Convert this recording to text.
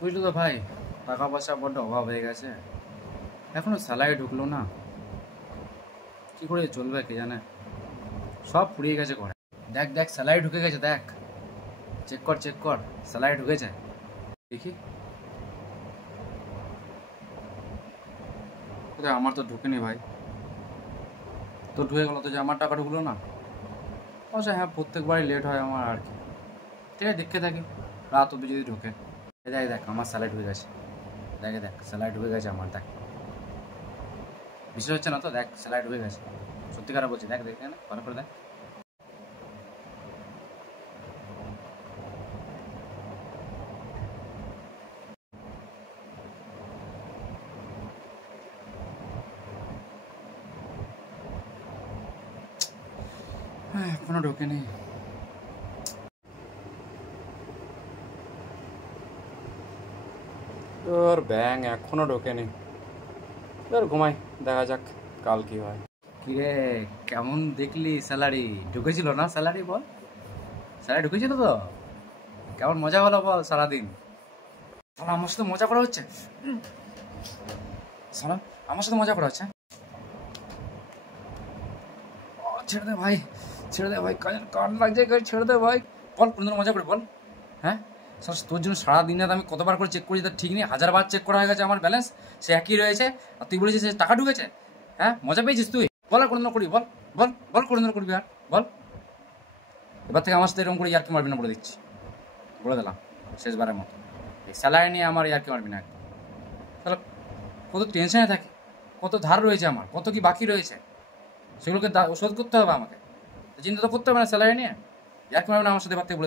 বুঝলি তো ভাই, টাকা পয়সা বড্ড অভাব হয়ে গেছে, এখনো স্যালারি ঢুকলো না। কি করে চলবে কে জানে, সব ফুরিয়ে গেছে ঘরে। দেখ দেখ স্যালারি ঢুকে গেছে, দেখ চেক কর চেক কর, স্যালারি ঢুকেছে দেখি। কোথায়? আমার তো ঢুকেনি ভাই। তো ঢুকে গেলো তো, যে আমার টাকা ঢুকলো না। অবশ্যই হ্যাঁ, প্রত্যেকবারই লেট হয় আমার আর কি। ঠিক আছে, দেখতে থাকি রাত অব্দি যদি ঢোকে। দেখ দেখ আমার স্যালারি ঢুকে গেছে, দেখে দেখ স্যালারি ঢুকে গেছে আমার, দেখ বিশ্বাস হচ্ছে না তো, দেখ স্যালারি ঢুকে গেছে, সত্যিকারা বলছি, দেখ দেখ না ভালো করে দেখ। হ্যাঁ, এখনো ঢোকেনি। তোর ব্যাংক এখনো ঢোকেনি। তোর ঘুমাই, দেখা যাক কাল কি হয়। কিরে, কেমন দেখলি স্যালারি ঢুকেছিল না? স্যালারি বল, স্যালারি ঢুকেছিল তো? কেমন মজা হলো বল সারাদিন? সালা আমার সাথে মজা করা হচ্ছে, সালা আমার সাথে মজা করা হচ্ছে। ছেড়ে দে ভাই, ছেড়ে দে ভাই, কান লাগছে, ছেড়ে দে ভাই। বল কোনদিন মজা করে বল। হ্যাঁ, তোর জন্য সারাদিন রাত আমি কতবার করে চেক করি, তার ঠিক নেই। 1000 বার চেক করা হয়ে গেছে আমার ব্যালেন্স, সে একই রয়েছে। আর তুই বলেছিস যে টাকা ঢুকেছে। হ্যাঁ, মজা পেয়েছিস তুই? বল আর কোনদিন করি, বল বল বল কোনদিন করবি আর বল। এবার থেকে আমার সাথে এরকম করে ইয়ার্কি মারবি না বলে দিচ্ছি, বলে দিলাম শেষবারের মতো। এই স্যালারি নিয়ে আমার ইয়ার্কি মারবি না একদম। তাহলে কত টেনশনে থাকি, কত ধার রয়েছে আমার, কত কি বাকি রয়েছে, সেগুলোকে শোধ করতে হবে আমাকে। চিন্তা তো করতে হবে না স্যালারি নিয়ে। ইয়ার্কি মারবি না আমার সাথে, এবার থেকে বলে দিলাম।